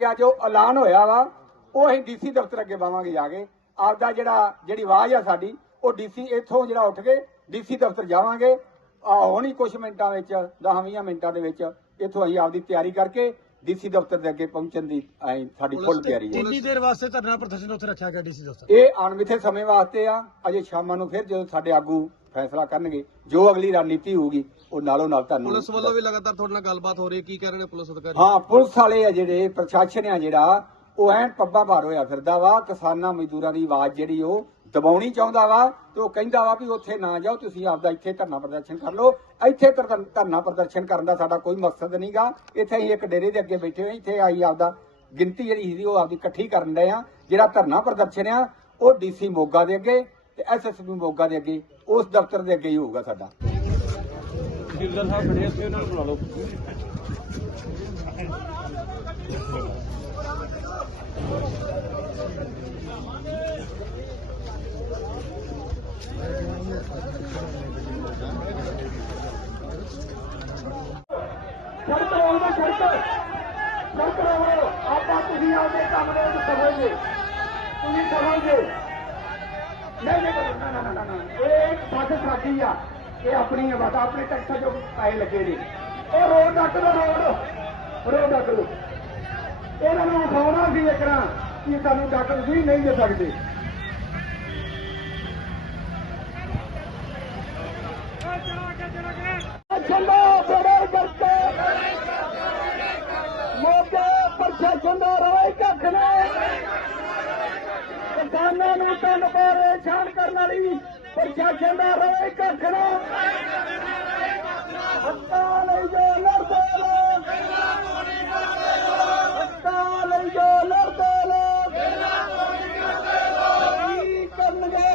ਕਿ ਜੋ ਐਲਾਨ ਹੋਇਆ ਵਾ ਉਹ ਅਸੀਂ ਡੀਸੀ ਦਫ਼ਤਰ ਅੱਗੇ ਪਾਵਾਂਗੇ ਜਾ ਕੇ। ਆਪਦਾ ਜਿਹੜਾ ਜਿਹੜੀ ਆਵਾਜ਼ ਆ ਸਾਡੀ ਉਹ ਡੀਸੀ ਇੱਥੋਂ ਜਿਹੜਾ ਉੱਠ ਕੇ ਡੀਸੀ ਦਫ਼ਤਰ ਜਾਵਾਂਗੇ। ਆ ਹੁਣੀ ਕੁਝ ਮਿੰਟਾਂ ਵਿੱਚ 10-20 ਮਿੰਟਾਂ ਦੇ ਵਿੱਚ ਇੱਥੋਂ ਅਸੀਂ ਆਪਦੀ ਤਿਆਰੀ ਕਰਕੇ ਡੀਸੀ ਦਫ਼ਤਰ ਦੇ ਅੱਗੇ ਪਹੁੰਚਣ ਦੀ ਸਾਡੀ ਫੁੱਲ ਤਿਆਰੀ ਹੈ। ਕਿੰਨੀ ਦੇਰ ਵਾਸਤੇ ਧਰਨਾ ਪ੍ਰਦਰਸ਼ਨ ਉੱਥੇ ਰੱਖਿਆ ਗਿਆ ਡੀਸੀ ਦਫ਼ਤਰ? ਇਹ ਅਣਮਿੱਥੇ ਸਮੇਂ ਵਾਸਤੇ ਆ। ਅਜੇ ਸ਼ਾਮਾਂ ਨੂੰ ਫਿਰ ਜਦੋਂ ਸਾਡੇ ਆਗੂ ਫੈਸਲਾ ਕਰਨਗੇ ਜੋ ਅਗਲੀ ਰਣਨੀਤੀ ਹੋਊਗੀ ਉਹ ਨਾਲੋਂ ਨਾਲ ਤੁਹਾਨੂੰ ਪੁਲਿਸ ਵੱਲੋਂ ਵੀ ਲਗਾਤਾਰ ਤੁਹਾਡੇ ਨਾਲ ਗੱਲਬਾਤ ਹੋ ਰਹੀ ਹੈ ਕੀ ਕਹਿ ਰਹੇ ਨੇ ਪੁਲਿਸ ਅਧਿਕਾਰੀ? ਹਾਂ ਪੁਲਿਸ ਵਾਲੇ ਆ ਜਿਹੜੇ ਪ੍ਰਸ਼ਾਸਨ ਆ ਜਿਹੜਾ ਉਹ ਐਨ ਪੱਬਾ ਭਾਰ ਹੋਇਆ ਫਿਰਦਾ ਵਾ ਕਿਸਾਨਾਂ ਮਜ਼ਦੂਰਾਂ ਦੀ ਆਵਾਜ਼ ਜਿਹੜੀ ਉਹ ਦਬਾਉਣੀ ਚਾਹੁੰਦਾ ਵਾ ਤੇ ਉਹ ਕਹਿੰਦਾ ਵਾ ਵੀ ਉੱਥੇ ਨਾ ਜਾਓ ਤੁਸੀਂ ਆਪਦਾ ਇੱਥੇ ਧਰਨਾ ਪ੍ਰਦਰਸ਼ਨ ਕਰ ਲਓ। ਇੱਥੇ ਧਰ- ਧਰਨਾ ਪ੍ਰਦਰਸ਼ਨ ਕਰਨ ਦਾ ਸਾਡਾ ਕੋਈ ਮਕਸਦ ਨਹੀਂਗਾ ਇੱਥੇ ਅਸੀਂ ਇੱਕ ਡੇਰੇ ਦੇ ਅੱਗੇ ਬੈਠੇ ਹੋਏ ਇੱਥੇ ਆਈ ਆਪਦਾ ਗਿਣਤੀ ਜਿਹੜੀ ਸੀ ਉਹ ਆਪਦੀ ਇਕੱਠੀ ਕਰਨ ਦੇ ਆ ਜਿਹੜਾ ਧਰਨਾ ਪ੍ਰਦਰਸ਼ਨ ਆ ਉਹ ਡੀਸੀ ਮੋਗਾ ਦੇ ਅੱਗੇ ਤੇ ਐਸਐਸਪੀ ਮੋਗਾ ਦੇ ਅੱਗੇ ਉਸ ਦਫ਼ਤਰ ਦੇ ਅੱਗੇ ਹੀ ਹੋਊਗਾ ਸਾਡਾ। ਸੜਕ ਰੋਲੋ ਸੜਕ ਸੜਕ ਰੋਲੋ ਆਪਾਂ ਤੁਸੀਂ ਆਪਦੇ ਕੰਮ ਦੇ ਵਿੱਚ ਕਰੋਗੇ। ਤੁਸੀਂ ਕਰੋਗੇ। ਨਹੀਂ ਨਹੀਂ ਕਰੋ, ਨਾ ਨਾ ਨਾ ਨਾ ਨਾ। ਇਹ ਸਾਡੀ ਆ। ਇਹ ਆਪਣੀ ਆ ਬਸ ਆਪਣੇ ਟੈਕਸਾਂ ਜੋ ਪੈਸੇ ਲੱਗੇ ਨੇ। ਉਹ ਰੋਡ ਡੱਕ ਦੋ ਰੋਡ। ਰੋਡ ਡੱਕ ਦੋ ਇਹਨਾਂ ਨੂੰ ਉਠਾਉਣਾ ਸੀ ਇਕਰਾਂ ਕਿ ਤੁਹਾਨੂੰ ਡਾਕਟਰ ਵੀ ਨਹੀਂ ਦੇ ਸਕਦੇ। ਚੰਦਾ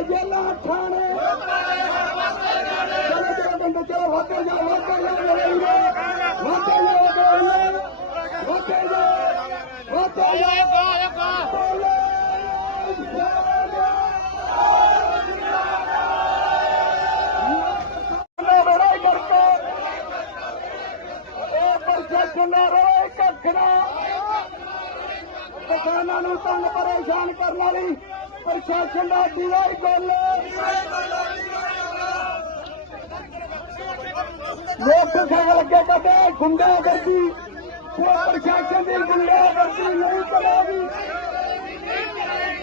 जनम ठाहिण चलो माता चओ माता ਪਰੇਸ਼ਾਨ ਕਰਨ ਵਾਲੀ ਪ੍ਰਸ਼ਾਸਨ ਦਾ ਡੀਆਈ ਗੱਲ ਲੋਕ ਸਾਗ ਲੱਗੇ ਕਦੇ ਗੁੰਡਾ ਉਹ ਪ੍ਰਸ਼ਾਸਨ ਦੀ ਗੁੰਡਾ ਕਰਦੀ ਨਹੀਂ ਕਰੇਗੀ।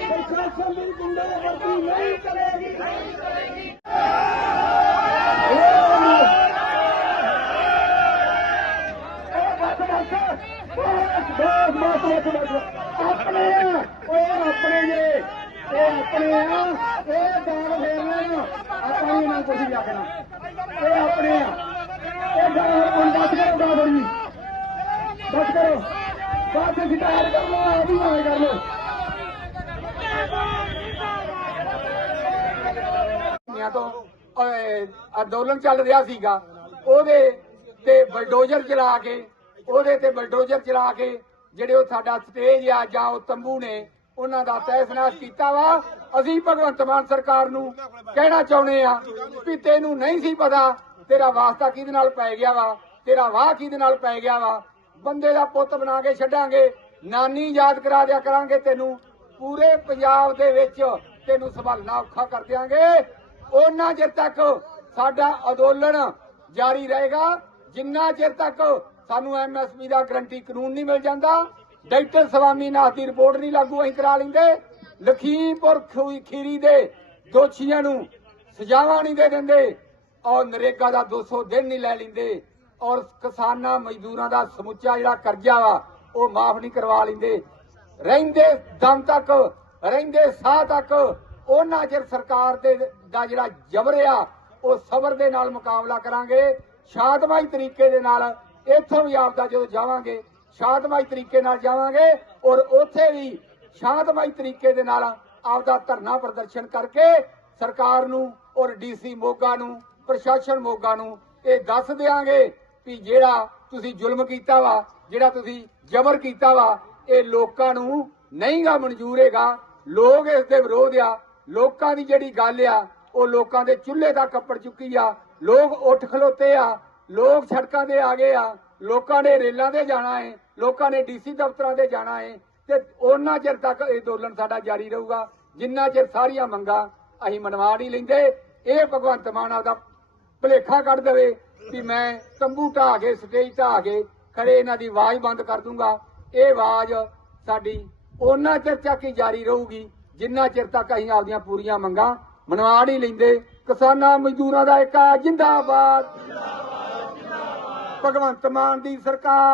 ਪ੍ਰਸ਼ਾਸਨ ਦੀ ਗੁੰਡਾ ਕਰਦੀ ਨਹੀਂ ਕਰੇਗੀ ਆਪਣੇ ਆ ਉਹ ਆਪਣੇ ਜੇ ਇਹ ਆਪਣੇ ਇਹ ਦਾਲ ਫੇਰਨਾ ਨਾ ਆਪਾਂ ਨਹੀਂ ਨਾ ਕੁਝ ਲੱਗਣਾ ਇਹ ਆਪਣੇ ਆ ਇਹ ਦਾਲ ਹੁਣ ਬਸ ਕਰੋ ਗਾ ਬਸ ਕਰੋ ਬਾਤ ਸਿਤਾਰ ਕਰ ਲੋ ਆ ਵੀ ਆਏ ਕਰ ਲੋ ਦੁਨੀਆ ਤੋਂ ਅੰਦੋਲਨ ਚੱਲ ਰਿਹਾ ਸੀਗਾ। ਉਹਦੇ ਤੇ ਬਲਡੋਜ਼ਰ ਚਲਾ ਕੇ, ਉਹਦੇ ਤੇ ਬਲਡੋਜ਼ਰ ਚਲਾ ਕੇ, ਜਿਹੜੇ ਉਹ ਸਾਡਾ ਸਟੇਜ ਆ ਜਾਂ ਉਹ ਤੰਬੂ ਨੇ ਉਹਨਾਂ ਦਾ ਤਹਿਸ-ਨਾਸ ਕੀਤਾ ਵਾ। ਅਸੀਂ ਭਗਵੰਤ ਮਾਨ ਸਰਕਾਰ ਨੂੰ ਕਹਿਣਾ ਚਾਹੁੰਦੇ ਆ ਵੀ ਤੈਨੂੰ ਨਹੀਂ ਸੀ ਪਤਾ ਤੇਰਾ ਵਾਸਤਾ ਕਿਹਦੇ ਨਾਲ ਪੈ ਗਿਆ ਵਾ, ਤੇਰਾ ਵਾਹ ਕਿਹਦੇ ਨਾਲ ਪੈ ਗਿਆ ਵਾ। ਬੰਦੇ ਦਾ ਪੁੱਤ ਬਣਾ ਕੇ ਛੱਡਾਂਗੇ, ਨਾਨੀ ਯਾਦ ਕਰਾ ਦਿਆ ਕਰਾਂਗੇ ਤੈਨੂੰ। ਪੂਰੇ ਪੰਜਾਬ ਦੇ ਵਿੱਚ ਤੈਨੂੰ ਸੰਭਾਲਣਾ ਔਖਾ ਕਰ ਦਿਆਂਗੇ। ਉਹਨਾਂ ਚਿਰ ਤੱਕ ਸਾਡਾ ਅੰਦੋਲਨ ਜਾਰੀ ਰਹੇਗਾ। ਜਿੰਨਾ ਚਿਰ ਤੱਕ ਸਾਨੂੰ ਐਮਐਸਪੀ ਦਾ ਗਰੰਟੀ ਕਾਨੂੰਨ ਨਹੀਂ ਮਿਲ ਜਾਂਦਾ ਡਾਕਟਰ ਸਵਾਮੀ ਨਾਥ ਦੀ ਰਿਪੋਰਟ ਨਹੀਂ ਲਾਗੂ, ਅਸੀਂ ਕਰਾ ਲੈਂਦੇ। ਲਖੀਮਪੁਰ ਖੀਰੀ ਦੇ ਦੋਸ਼ੀਆਂ ਨੂੰ ਸਜ਼ਾਵਾਂ ਨਹੀਂ ਦੇ ਦਿੰਦੇ। ਔਰ ਨਰੇਗਾ ਦਾ 200 ਦਿਨ ਨਹੀਂ ਲੈ ਲੈਂਦੇ। ਔਰ ਕਿਸਾਨਾਂ ਮਜ਼ਦੂਰਾਂ ਦਾ ਸਮੁੱਚਾ ਜਿਹੜਾ ਕਰਜ਼ਾ ਵਾ, ਉਹ ਮਾਫ ਨਹੀਂ ਕਰਵਾ ਲੈਂਦੇ। ਰਹਿੰਦੇ ਦਮ ਤੱਕ, ਰਹਿੰਦੇ ਸਾਹ ਤੱਕ, ਉਹਨਾਂ ਚਿਰ ਸਰਕਾਰ ਦੇ ਦਾ ਜਿਹੜਾ ਜਬਰ ਆ, ਉਹ ਸਬਰ ਦੇ ਨਾਲ ਮੁਕਾਬਲਾ ਕਰਾਂਗੇ। ਸ਼ਾਂਤਮਈ ਤਰੀਕੇ ਦੇ ਨਾਲ ਇੱਥੋਂ ਵੀ ਆਪਦਾ ਜਦੋਂ ਜਾਵਾਂਗੇ ਸ਼ਾਂਤਮਈ ਤਰੀਕੇ ਨਾਲ ਜਾਵਾਂਗੇ ਔਰ ਉੱਥੇ ਵੀ ਸ਼ਾਂਤਮਈ ਤਰੀਕੇ ਦੇ ਨਾਲ ਆਪਦਾ ਧਰਨਾ ਪ੍ਰਦਰਸ਼ਨ ਕਰਕੇ ਸਰਕਾਰ ਨੂੰ ਔਰ ਡੀਸੀ ਮੋਗਾ ਨੂੰ, ਪ੍ਰਸ਼ਾਸਨ ਮੋਗਾ ਨੂੰ ਇਹ ਦੱਸ ਦਿਆਂਗੇ ਵੀ ਜਿਹੜਾ ਤੁਸੀਂ ਜ਼ੁਲਮ ਕੀਤਾ ਵਾ, ਜਿਹੜਾ ਤੁਸੀਂ ਜ਼ਬਰ ਕੀਤਾ ਵਾ, ਇਹ ਲੋਕਾਂ ਨੂੰ ਨਹੀਂਗਾ ਮਨਜ਼ੂਰ ਹੈਗਾ। ਲੋਕ ਇਸ ਦੇ ਵਿਰੋਧ ਆ। ਲੋਕਾਂ ਦੀ ਜਿਹੜੀ ਗੱਲ ਆ, ਉਹ ਲੋਕਾਂ ਦੇ ਚੁੱਲ੍ਹੇ ਦਾ ਕੱਪੜ ਚੁੱਕੀ ਆ। ਲੋਕ ਉੱਠ ਖਲੋਤੇ ਆ। ਲੋਕ ਸੜਕਾਂ ਤੇ ਆ ਗਏ ਆ। ਲੋਕਾਂ ਨੇ ਰੇਲਾਂ ਤੇ ਜਾਣਾ ਹੈ ਲੋਕਾਂ ਨੇ ਡੀਸੀ ਦਫ਼ਤਰਾਂ ਤੇ ਜਾਣਾ ਹੈ ਤੇ ਉਹਨਾਂ ਚਿਰ ਤੱਕ ਇਹ ਅੰਦੋਲਨ ਸਾਡਾ ਜਾਰੀ ਰਹੂਗਾ। ਜਿੰਨਾ ਚਿਰ ਸਾਰੀਆਂ ਮੰਗਾਂ ਅਸੀਂ ਮਨਵਾ ਨਹੀਂ ਲੈਂਦੇ, ਇਹ ਭਗਵੰਤ ਮਾਨ ਆਪਦਾ ਭਲੇਖਾ ਕੱਢ ਦੇਵੇ ਕਿ ਮੈਂ ਤੰਬੂ ਢਾਹ ਕੇ, ਸਟੇਜ ਢਾਹ ਕੇ ਖੜੇ ਇਹਨਾਂ ਦੀ ਆਵਾਜ਼ ਬੰਦ ਕਰ ਦੂੰਗਾ। ਇਹ ਆਵਾਜ਼ ਸਾਡੀ ਉਹਨਾਂ ਚਿਰ ਤੱਕ ਹੀ ਜਾਰੀ ਰਹੂਗੀ, ਜਿੰਨਾ ਚਿਰ ਤੱਕ ਅਸੀਂ ਆਪਦੀਆਂ ਪੂਰੀਆਂ ਮੰਗਾਂ ਮਨਵਾ ਨਹੀਂ ਲੈਂਦੇ। ਕਿਸਾਨਾਂ ਮਜ਼ਦੂਰਾਂ ਦਾ ਏਕਾ ਜਿੰਦਾਬਾਦ। ਭਗਵੰਤ ਮਾਨ ਦੀ ਸਰਕਾਰ।